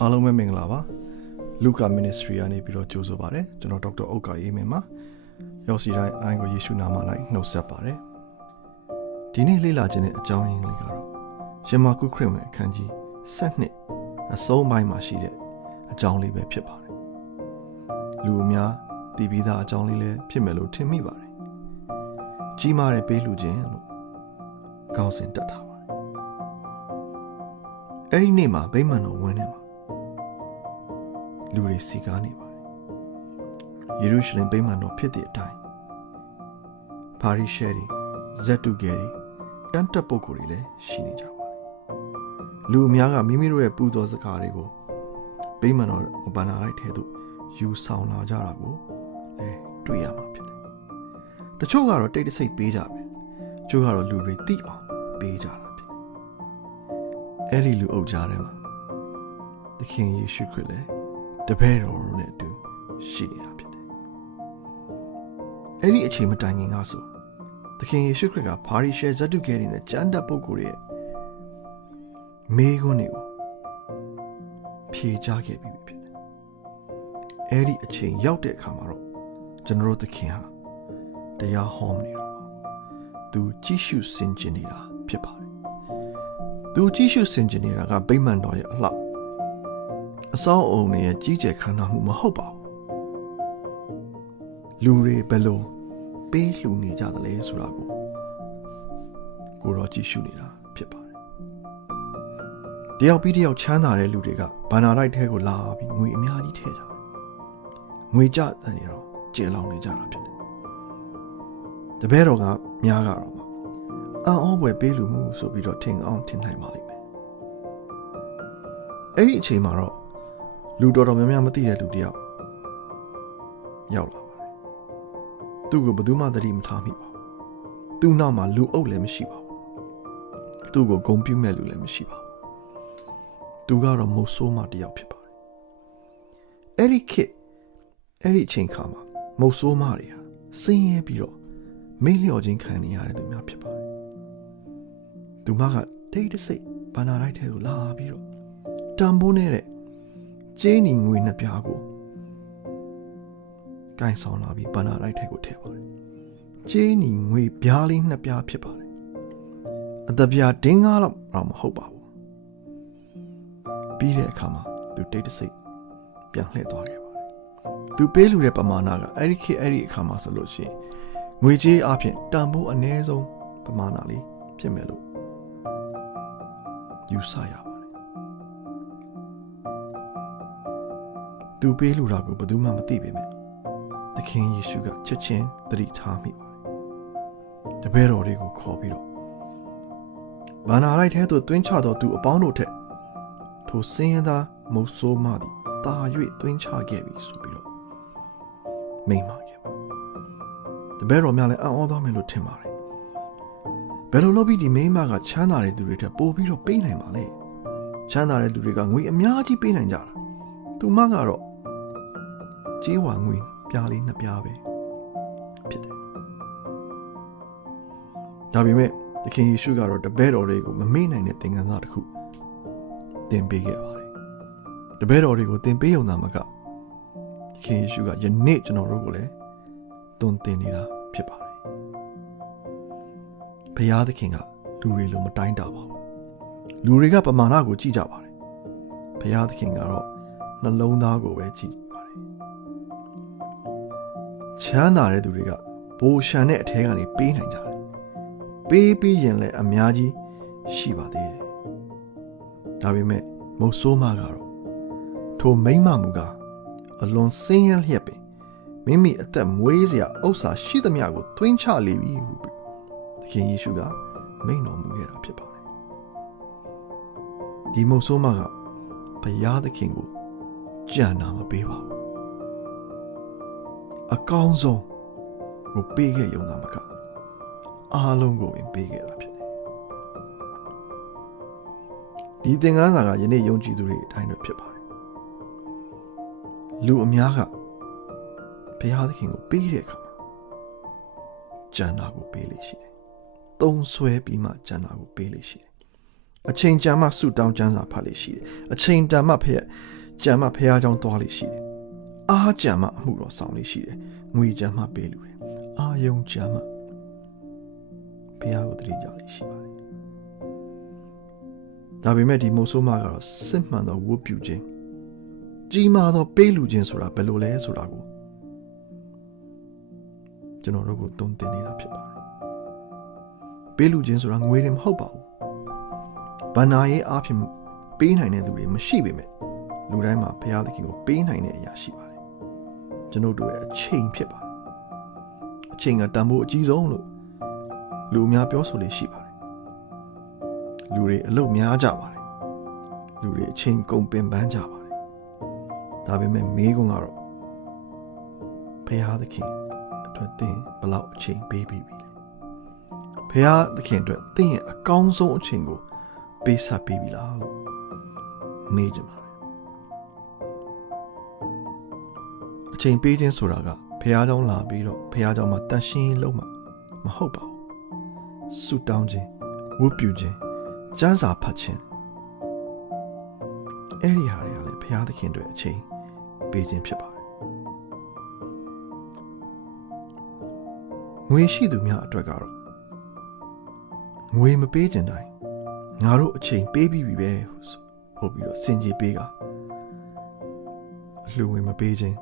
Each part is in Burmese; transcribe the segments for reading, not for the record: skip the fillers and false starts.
အားလုံးပဲမင်္ဂလာပါလူကာ Ministry ကနေပြီးတော့ကြိုးဆိုပါရစေကျွန်တော်ဒေါက်တာဥက္ကာအေးမင်းပါရောက်စီတိုင်းအိုင်ကိုယေရှုနာမ၌နှုတ်ဆက်ပါရစေဒီနေ့လေ့လာခြင်းတဲ့အကြောင်းရင်းလေးကတော့ရှင်မာကုခရစ်ဝင်အခန်းကြီး7အဆုံးပိုင်းမှာရှိတဲ့အကြောင်းလေးပဲဖြစ်ပါတယ်လူအများသိပြီးသားအကြောင်းလေးလည်းဖြစ်မယ်လို့ထင်မိပါတယ်ကြီးမားတဲ့ပေးလူခြင်းလို့ကောင်းစင်တတ်တာပါတယ်အဲ့ဒီနေ့မှာဗိမာန်တော်ဝင်းထဲမှာလူတွေစီကားနေပါတယ်ယေရုရှလင်ဗိမာန်တော်ဖြစ်တဲ့အတိုင်းပါရီရှဲတွေဇက်တုဂဲတွေတန်တပ်ပုဂ္ဂိုလ်တွေလည်းရှိနေကြပါတယ်လူအများကမိမိတို့ရဲ့ပူဇော်စကားတွေကိုဗိမာန်တော်ဘန္နာလိုက်ထဲသို့ယူဆောင်လာကြတာကိုလည်းတွေ့ရမှာဖြစ်တယ်တချို့ကတော့တိတ်တဆိတ်ပေးကြတယ်တချို့ကတော့လူတွေသိအောင်ပေးကြတာဖြစ်တယ်အဲ့ဒီလူအုပ်ကြားထဲမှာသခင်ယေရှုခရစ်လည်းတပည့်တော်နဲ့အတူရှိနေတာဖြစ်တယ်အဲ့ဒီအချိန်မတိုင်ခင်ကဆိုသခင်ယေရှုခရစ်ကပါရီရှဲဇဒ္ဒုကဲတွေနဲ့ကျမ်းတက်ပုဂ္ဂိုလ်တွေရဲ့မေးခွန်းတွေကိုဖြေကြားခဲ့ပြီးဖြစ်တယ်အဲ့ဒီအချိန်ရောက်တဲ့အခါမှာတော့ကျွန်တော်တို့သခင်ဟာတရားဟောမနေတော့သူကြည့်ရှုဆင်ခြင်နေတာဖြစ်ပါတယ်သူကြည့်ရှုဆင်ခြင်နေတာကဗိမာန်တော်ရဲ့အလှအစောအုံတွေရဲ့ကြီးကျယ်ခမ်းနားမှုမဟုတ်ပါဘူးလူတွေဘယ်လိုပေးလှူနေကြသလဲဆိုတာကိုတော့ကြည့်ရှုနေတာဖြစ်ပါတယ်တယောက်ပြီးတယောက်ချမ်းသာတဲ့လူတွေကဘန္နာလိုက်ထဲကိုလာပြီးငွေအများကြီးထည့်ကြတယ်ငွေကြတဲ့နေတော့ကျေလောင်နေကြတာဖြစ်တယ်တပည့်တော်ကများကတော့မှအံ့ဩဖွယ်ပေးလူမှုဆိုပြီးတော့ထင်အောင်ထင်နိုင်ပါလိမ့်မယ်အဲ့ဒီအချိန်မှာတော့လူတော်တော်များများမသိတဲ့လူတယောက်ရောက်လာပါတယ်သူ့ကိုဘယ်သူမှသတိမထားမိပါဘူးသူ့နောက်မှာလူအုပ်လည်းမရှိပါဘူးသူ့ကိုဂုဏ်ပြုမဲ့လူလည်းမရှိပါဘူးသူကတော့မုတ်ဆိုးမတယောက်ဖြစ်ပါတယ်အဲ့ဒီခေတ်အဲ့ဒီအချိန်ခါမှာမုတ်ဆိုးမတွေဟာဆင်းရဲပြီးတော့မိလျော်ခြင်းခံနေရတဲ့သူများဖြစ်ပါတယ်သူမကတိတ်တဆိတ်ဘန္နာလိုက်ထဲကိုလာပြီးတော့တန်ဖိုးနေတဲ့ကျင်းနီငွေနှစ်ပြားကိုကိုင်ဆောင်လာပြီးဘန္နာလိုက်ထဲကိုထည့်ပါတယ်ကျင်းနီငွေပြားလေးနှစ်ပြားဖြစ်ပါတယ်အသက်ပြားဒင်းကားတော့မဟုတ်ပါဘူးပြီးတဲ့အခါမှာသူတိတ်တဆိတ်ပြန်လှည့်သွားခဲ့ပါတယ်သူပေးလူတဲ့ပမာဏကအဲ့ဒီခေတ်အဲ့ဒီအခါမှာဆိုလို့ရှိရင်ငွေကြေးအပြင်တန်ဖိုးအနည်းဆုံးပမာဏလေးဖြစ်မယ်လို့ယူဆရပါတယ်သူပေးလူတာကိုဘယ်သူမှမသိပေမဲ့သခင်ယေရှုကချက်ချင်းသတိထားမိပါတယ်တပည့်တော်တွေကိုခေါ်ပြီးတော့ဘာနာလိုက်ထဲသို့တွင်းချတော်သူအပေါင်းတို့ထက်ထိုစင်းရသားမုတ်ဆိုးမသည်တာ၍တွင်းချခဲ့ပြီဆိုပြီးတော့မိန့်ပါခဲ့ပါတပည့်တော်များလည်းအံ့ဩသွားမယ်လို့ထင်ပါတယ်ဘယ်လိုလုပ်ပြီးဒီမိန်းမကချမ်းသာတဲ့သူတွေထက်ပိုပြီးတော့ပေးနိုင်ပါလဲချမ်းသာတဲ့လူတွေကငွေအများကြီးပေးနိုင်ကြတာသူမကတော့ကြေးဝါငွေပြားလေးနှစ်ပြားပဲဖြစ်တယ်ဒါပေမဲ့သခင်ယေရှုကတော့တပည့်တော်တွေကိုမမေ့နိုင်တဲ့သင်ခန်းစာတစ်ခုသင်ပေးခဲ့ပါတယ်တပည့်တော်တွေကိုသင်ပေးုံသာမကသခင်ယေရှုကယနေ့ကျွန်တော်တို့ကိုလည်းသွန်သင်နေတာဖြစ်ပါတယ်ဘုရားသခင်ကလူတွေလိုမတိုင်းတာပါဘူးလူတွေကပမာဏကိုကြည့်ကြပါတယ်ဘုရားသခင်ကတော့နှလုံးသားကိုပဲကြည့်ပါတယ်ချမ်းသာတဲ့သူတွေကဘိုးရှန်တဲ့အထဲကနေပေးနိုင်ကြတယ်ပေးပြီးရင်လည်းအများကြီးရှိပါသေးတယ်ဒါပေမဲ့မုတ်ဆိုးမကတော့ထိုမိမ့်မမူကအလွန်ဆင်းရဲလျက်ပင်မိမိအသက်မွေးစရာဥစ္စာရှိသမျှကိုတွင်းချလေပြီဟုသခင်ယေရှုကမိန့်တော်မူခဲ့တာဖြစ်ပါတယ်ဒီမုတ်ဆိုးမကဘုရားသခင်ကိုကြံနာမပေးပါဘူးအကောင်းဆုံးကိုပေးခဲ့ရုံသာမကအားလုံးကိုပင်ပေးခဲ့တာဖြစ်တယ်ဒီသင်ခန်းစာကယနေ့ယုံကြည်သူတွေအတိုင်းပဲဖြစ်ပါတယ်လူအများကဘုရားသခင်ကိုပေးတဲ့အခါမှာကြံနာကိုပေးလိမ့်ရှိတယ်သုံးဆွဲပြီးမှကြံနာကိုပေးလိမ့်ရှိတယ် အချိန်ကြာမှဆုတောင်းကျမ်းစာဖတ်လေရှိတယ်အချိန်တန်မှကြာမှဖះเจ้าသွားလေရှိတယ်အားကြာမှအမှုတော်ဆောင်လေရှိတယ်ငွေကြာမှပေးလူတယ်အာယုံကြာမှဖះကိုတတိကြလေရှိပါတယ်ဒါပေမဲ့ဒီမိုးဆိုးမကတော့စစ်မှန်သောဝတ်ပြုခြင်းကြီးမားသောပေးလူခြင်းဆိုတာဘယ်လိုလဲဆိုတာကိုကျွန်တော်တို့ကိုတုံ့တင်နေတာဖြစ်ပါတယ်ပေးလူခြင်းဆိုတာငွေတွေမဟုတ်ပါဘူးဘဏ္ဍာရေးအားဖြင့်ပေးနိုင်တဲ့သူတွေမရှိပေမဲ့လူတိုင်းမှာဘုရားသခင်ကိုပေးနိုင်တဲ့အရာရှိပါတယ်ကျွန်တော်တို့ရဲ့အချိန်ဖြစ်ပါတယ်အချိန်ကတန်ဖိုးအကြီးဆုံးလို့လူအများပြောဆိုလို့ရှိပါတယ်လူတွေအလုပ်များကြပါတယ်လူတွေအချိန်ကုန်ပင်ပန်းကြပါတယ်ဒါပေမဲ့မေးခွန်းကတော့ဘုရားသခင်အတွက်သင်ဘယ်လောက်အချိန်ပေးပြီးပြီလဲဘုရားသခင်အတွက်သင်ရဲ့အကောင်းဆုံးအချိန်ကိုပေးဆက်ပေးပြီလားလို့မေးကြပါအချိန်ပေးခြင်းဆိုတာကဘုရားကျောင်းလာပြီးတော့ဘုရားကျောင်းမှာတန်ရှင်းလုံးမှာမဟုတ်ပါဘူးဆုတောင်းခြင်းဝတ်ပြုခြင်းကျမ်းစာဖတ်ခြင်းအဲ့ဒီဟာတွေကလည်းဘုရားသခင်အတွက်အချိန်ပေးခြင်းဖြစ်ပါတယ်ငွေရှိသူများအတွက်ကတော့ငွေမပေးခြင်းတိုင်းငါတို့အချိန်ပေးပြီးပြီပဲဟုတ်ပြီးတော့စင်ကြီးပေးကအလှူငွေမပေးခြင်း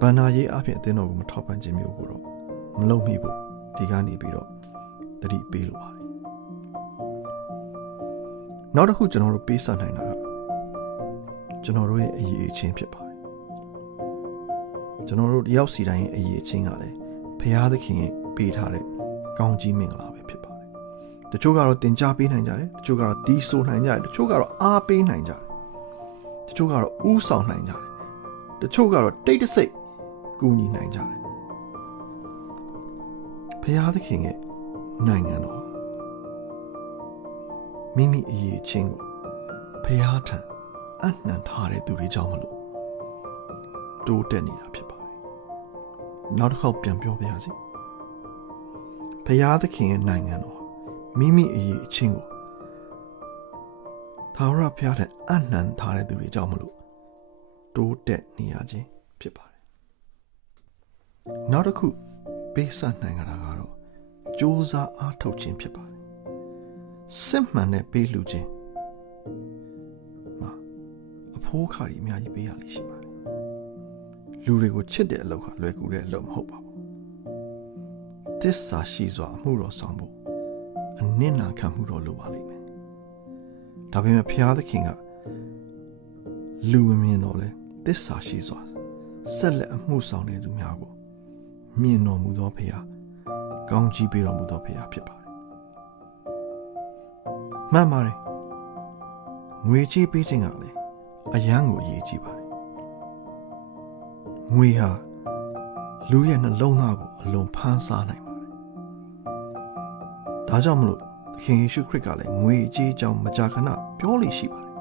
ဘဏ္ဍာရေးအဖြစ်အသင်းတော်ကိုမထောက်ပံ့ခြင်းမျိုးကိုတော့မလုပ်မိဘူးဒီကနေပြီးတော့တတိပေးလိုပါတယ်နောက်တစ်ခုကျွန်တော်တို့ပေးဆက်နိုင်တာကကျွန်တော်တို့ရဲ့အရေးအချင်းဖြစ်ပါတယ်ကျွန်တော်တို့တယောက်စီတိုင်းရဲ့အရေးအချင်းကလည်းဘုရားသခင်ရဲ့ပေးထားတဲ့ကောင်းကြီးမင်္ဂလာပဲဖြစ်ပါတယ်တချို့ကတော့တင် जा ပေးနိုင်ကြတယ်တချို့ကတော့တီးဆိုနိုင်ကြတယ်တချို့ကတော့အားပေးနိုင်ကြတယ်တချို့ကတော့ဥဆောင်နိုင်ကြတယ်တချို့ကတော့တိတ်တဆိတ်ကူညီနိုင်ကြတယ်ဘုရားသခင်ရဲ့နိုင်ငံတော်မိမိအရေးချင်းကိုဘုရားထံအနှံထားတဲ့သူတွေကြောင့်မလို့တိုးတက်နေတာဖြစ်ပါတယ်နောက်တစ်ခေါက်ပြန်ပြောပြရစီဘုရားသခင်ရဲ့နိုင်ငံတော်မိမိအရေးချင်းကိုသာဝရဘုရားထံအနှံထားတဲ့သူတွေကြောင့်မလို့တိုးတက်နေရခြင်းဖြစ်ပါတယ်နောက်တစ်ခုပေးဆက်နိုင်ကြတာကတော့ကြိုးစားအားထုတ်ခြင်းဖြစ်ပါတယ်စစ်မှန်တဲ့ပေးလူခြင်းအဖိုးခါရီအများကြီးပေးရလိမ့်ရှိပါတယ်လူတွေကိုချစ်တဲ့အလုပ်ဟာလွယ်ကူတဲ့အလုပ်မဟုတ်ပါဘူးသစ္စာရှိစွာအမှုတော်ဆောင်ဖို့အနစ်နာခံမှုတော်လိုပါလိမ့်မယ်ဒါပေမဲ့ဘုရားသခင်ကလူမမြင်တော့လဲသစ္စာရှိစွာဆက်လက်အမှုဆောင်နေသူများကိုမြင်တော်မူသောဘုရားကောင်းကြီးပေးတော်မူသောဘုရားဖြစ်ပါတယ်မှန်ပါတယ်ငွေကြေးပေးခြင်းကလည်းအယံကိုအရေးကြီးပါတယ်ငွေဟာလူရဲ့နှလုံးသားကိုအလွန်ဖန်ဆားနိုင်ပါတယ်ဒါကြောင့်မလို့သခင်ယေရှုခရစ်ကလည်းငွေကြေးအကြောင်းမကြာခဏပြောလို့ရှိပါတယ်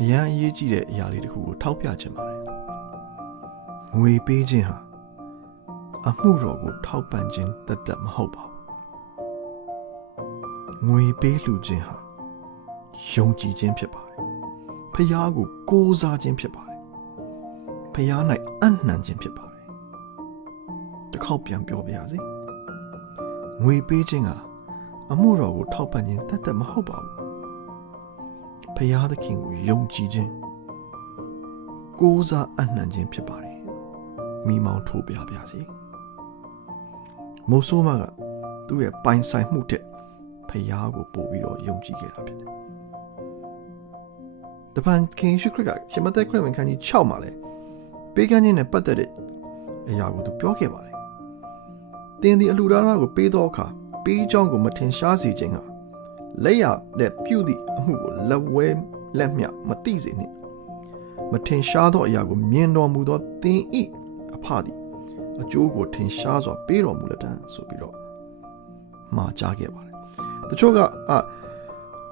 အယံအရေးကြီးတဲ့အရာလေးတစ်ခုကိုထောက်ပြချင်ပါတယ်ငွေပေးခြင်းဟာအမှုတော်ကိုထောက်ပံ့ခြင်းတသက်မဟုတ်ပါဘူးငွေပေးလှူခြင်းဟာယုံကြည်ခြင်းဖြစ်ပါတယ်ဖခင်ကိုကိုးစားခြင်းဖြစ်ပါတယ်ဖခင်၌အနှံခြင်းဖြစ်ပါတယ်တစ်ခေါက်ပြန်ပြောပြရစီငွေပေးခြင်းကအမှုတော်ကိုထောက်ပံ့ခြင်းတသက်မဟုတ်ပါဘူးဖခင်သခင်ကိုယုံကြည်ခြင်းကိုးစားအနှံခြင်းဖြစ်ပါတယ်မိမောင်းထိုးပြပါစီမိုးဆိုးမကသူ့ရဲ့ပိုင်ဆိုင်မှုတဲ့ဖခင်ကိုပို့ပြီးတော့ယုံကြည်ခဲ့တာဖြစ်တယ်တပန်ခင်ရှုခရစ်ကရှမသက်ခရစ်ဝင်ခန်းကြီး6မှာလဲပေးကမ်းခြင်းနဲ့ပတ်သက်တဲ့အရာကိုသူပြောခဲ့ပါတယ်တင်ဒီအလှူဒါနကိုပေးသောအခါပေးကြောင်းကိုမထင်ရှားစေခြင်းကလက်ရတဲ့ပြုသည့်အမှုကိုလက်ဝဲလက်မြမသိစေနှင့်မထင်ရှားသောအရာကိုမြင်တော်မူသောသင်ဤအဖသည်အကျိုးကိုထင်ရှားစွာပေးတော်မူလက်တန်းဆိုပြီးတော့မှာကြားခဲ့ပါတယ်တချို့က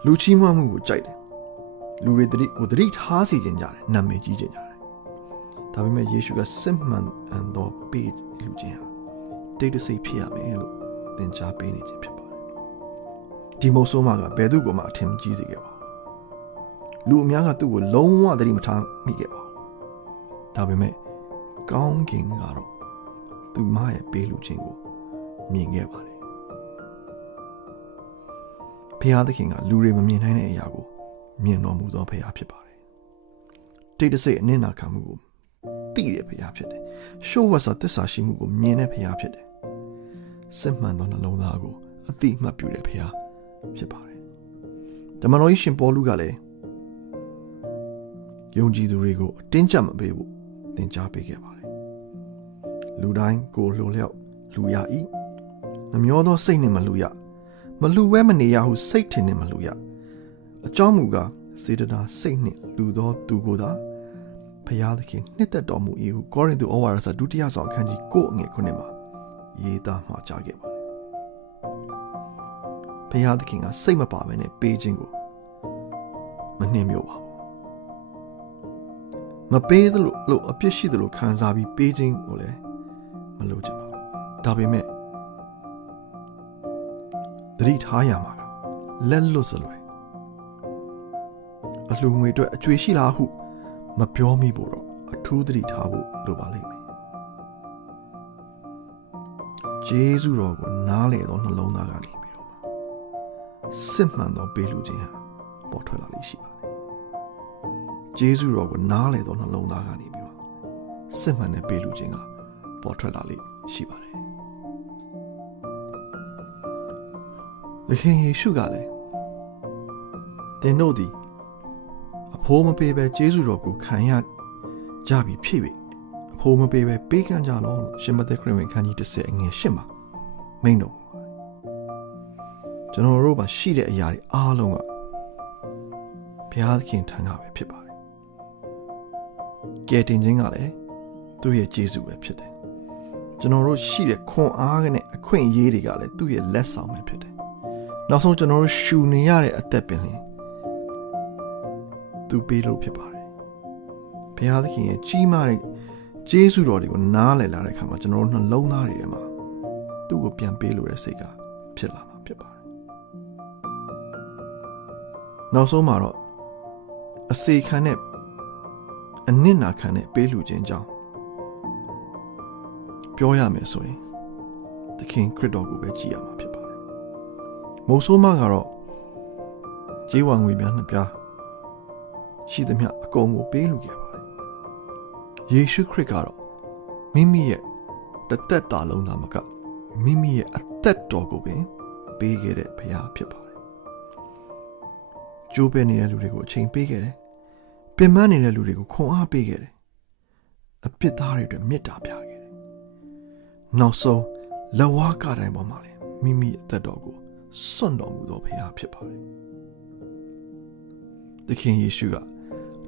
လူချီးမွမ်းမှုကိုကြိုက်တယ်လူတွေသတိထားစေခြင်းကြတယ်နာမည်ကြီးခြင်းကြတယ်ဒါပေမဲ့ယေရှုကစစ်မှန်သောပေးလူခြင်းဟာတ တိတ်တဆိတ်ဖြစ်ရမယ်လို့သင်ကြားပေးနေခြင်းဖြစ်ပါတယ်ဒီမိုးဆိုးမကဘယ်သူ့ကိုမှအထင်ကြီးစေခဲ့ပါဘူးလူအများကသူ့ကိုလုံးဝသတိမထားမိခဲ့ပါဘူးဒါပေမဲ့ကောင်းကင်ကတော့သူမရဲ့ပေးလူခြင်းကိုမြင်ခဲ့ပါတယ်ဖခင်သခင်ကလူတွေမမြင်နိုင်တဲ့အရာကိုမြင်တော်မူသောဖခင်ဖြစ်ပါတယ်တိတ်တဆိတ်အနစ်နာခံမှုကိုသိတဲ့ဖခင်ဖြစ်တယ်ရှုဝတ်စာသစ္စာရှိမှုကိုမြင်တဲ့ဖခင်ဖြစ်တယ်စစ်မှန်သောနှလုံးသားကိုအတိအမှတ်ပြုတဲ့ဖခင်ဖြစ်ပါတယ်ဓမ္မတော်ကြီးရှင်ပေါလုကလည်းယုံကြည်သူတွေကိုအတင်းကျပ်မပေးဖို့သင်ကြားပေးခဲ့ပါတယ်လူတိုင်းကိုလှုံလျောက်လူရ၏နှမျောသောစိတ်နှင့်မလူရမလူဝဲမနေရဟုစိတ်ထင်နှင့်မလူရအကြောင်းမူကားစေတနာစိတ်နှင့်လူသောသူကိုသာဖျားသခင်နှစ်သက်တော်မူ၏ဟုကောရိန္သုဩဝါဒစာဒုတိယဆောင်အခန်းကြီး9အငယ်9မှာရေးသားမှာကြားခဲ့ပါတယ်ဖျားသခင်ကစိတ်မပါဘဲနဲ့ပေးခြင်းကိုမနှင်းမြို့ပါဘူးမပေးသလိုလို့အပြစ်ရှိသလိုခံစားပြီးပေးခြင်းကိုလည်းမလုပ်ချင်ပါဘူးဒါပေမဲ့သတိထားရမှာကလက်လွတ်စလွယ်အလှငွေအတွက်အကျွေးရှိလားဟုမပြောမိဖို့တော့အထူးသတိထားဖို့လိုပါလိမ့်မယ်ဂျေဇုတော်ကိုနားလည်သောနှလုံးသားကနေပြီးတော့စစ်မှန်သောပေးလူခြင်းဟာပေါ်ထွက်လာလိမ့်ရှိပါတယ်ဂျေဇုတော်ကိုနားလည်သောနှလုံးသားကနေပြီးတော့စစ်မှန်တဲ့ပေးလူခြင်းကပေါ်ထွက်လာလိမ့်ရှိပါတယ်သခင်ယေရှုကလည်းသင်တို့သည်အဖိုးမပေးပဲဂျေဇုတော်ကိုခံရကြပြီဖြစ်၍အဖိုးမပေးပဲပေးကမ်းကြလောလို့ရှင်မသက်ခရစ်ဝင်ခန်းကြီး30အငယ်8မှာမိန့်တော်မူပါတယ်ကျွန်တော်တို့မှာရှိတဲ့အရာတွေအားလုံးကဘုရားသခင်ထံကပဲဖြစ်ပါတယ်ကယ်တင်ခြင်းကလည်းသူ့ရဲ့ဂျေဇုပဲဖြစ်တယ်ကျွန်တော်တို့ရှိတဲ့ခွန်အားနဲ့အခွင့်အရေးတွေကလည်းသူ့ရဲ့လက်ဆောင်ပဲဖြစ်တယ်နောက်ဆုံးကျွန်တော်တို့ရှူနေရတဲ့အသက်ပင်လင်သူပေးလို့ဖြစ်ပါတယ်ဘုရားသခင်ရဲ့ကြီးမားတဲ့ဂျေဇုတော်တွေကိုနားလည်လာတဲ့အခါမှာကျွန်တော်တို့နှလုံးသားတွေထဲမှာသူ့ကိုပြန်ပေးလို့တဲ့စိတ်ကဖြစ်လာမှာဖြစ်ပါတယ်နောက်ဆုံးမှာတော့အစေခံနဲ့အနစ်နာခံနဲ့ပေးလူခြင်းကြောင့်ပြောရမယ်ဆိုရင်သခင်ခရစ်တော်ကိုပဲကြည်ရမှာဖြစ်ပါတယ်မိုးဆိုးမကတော့ဂျေဝါငွေပြားနှစ်ပြားရှိသမျှအကုန်ကိုပေးလူခဲ့ပါတယ်ယေရှုခရစ်ကတော့မိမိရဲ့တစ်သက်တာလုံးသာမကမိမိရဲ့အသက်တော်ကိုပင်ပေးခဲ့တဲ့ဘုရားဖြစ်ပါတယ်ကျိုးပဲနေတဲ့လူတွေကိုအချိန်ပေးခဲ့တယ်ပင်ပန်းနေတဲ့လူတွေကိုခွန်အားပေးခဲ့တယ်အပြစ်သားတွေအတွက်မေတ္တာပြခဲ့တယ်နောက်ဆုံးလက်ဝါးကတိုင်းပေါ်မှာလည်းမိမိအသက်တော်ကိုစွန့်တော်မူသောဘုရားဖြစ်ပါတယ်သခင်ယေရှုက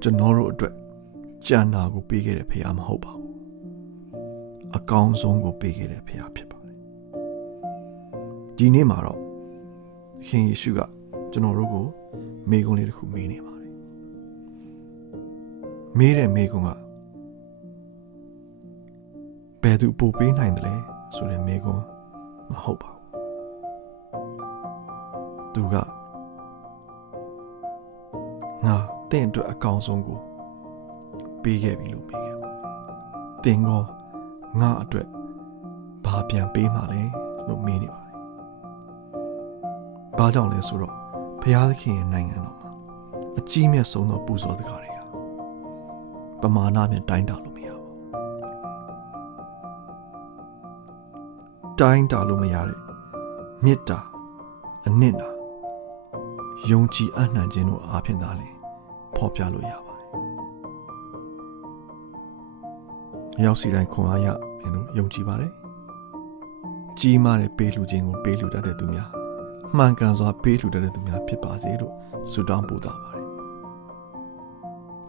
ကျွန်တော်တို့အတွက်ကြံတာကိုပေးခဲ့တဲ့ဘုရားမဟုတ်ပါဘူးအကောင်းဆုံးကိုပေးခဲ့တဲ့ဘုရားဖြစ်ပါတယ်ဒီနေ့မှာတော့သခင်ယေရှုကကျွန်တော်တို့ကိုမေးခွန်းလေးတစ်ခုမေးနေပါတယ်မေးတဲ့မေးခွန်းကဘယ်သူပို့ပေးနိုင်တယ်လဲဆိုတဲ့မေးခွန်းမဟုတ်ပါဘူးသူကငါတင့်အတွက်အကောင်းဆုံးကိုပေးခဲ့ပြီလို့မေးခဲ့ပါတယ်တင်ကောငါအတွက်ဘာပြန်ပေးမှလဲလို့မေးနေပါတယ်ဘာကြောင့်လဲဆိုတော့ဘုရားသခင်ရဲ့နိုင်ငံတော်မှာအကြီးမြတ်ဆုံးသောပူဇော်တကားတွေကပမာဏနဲ့တိုင်းတာလို့မရပါဘူးတိုင်းတာလို့မရတဲ့မေတ္တာအနစ်နာယုံကြည်အနှံခြင်းတို့အားဖြင့်သာလျှင်ဖော်ပြလို့ရပါတယ်ရောက်စီတိုင်းခွန်အားရမယ်လို့ယုံကြည်ပါတယ်ကြီးမားတဲ့ပေးလှူခြင်းကိုပေးလှူတတ်တဲ့သူများမှန်ကန်စွာပေးလှူတတ်တဲ့သူများဖြစ်ပါစေလို့ဆုတောင်းပို့တာပါတယ်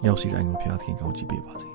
ရောက်စီတိုင်းကိုဘုရားသခင်ကောင်းချီးပေးပါစေ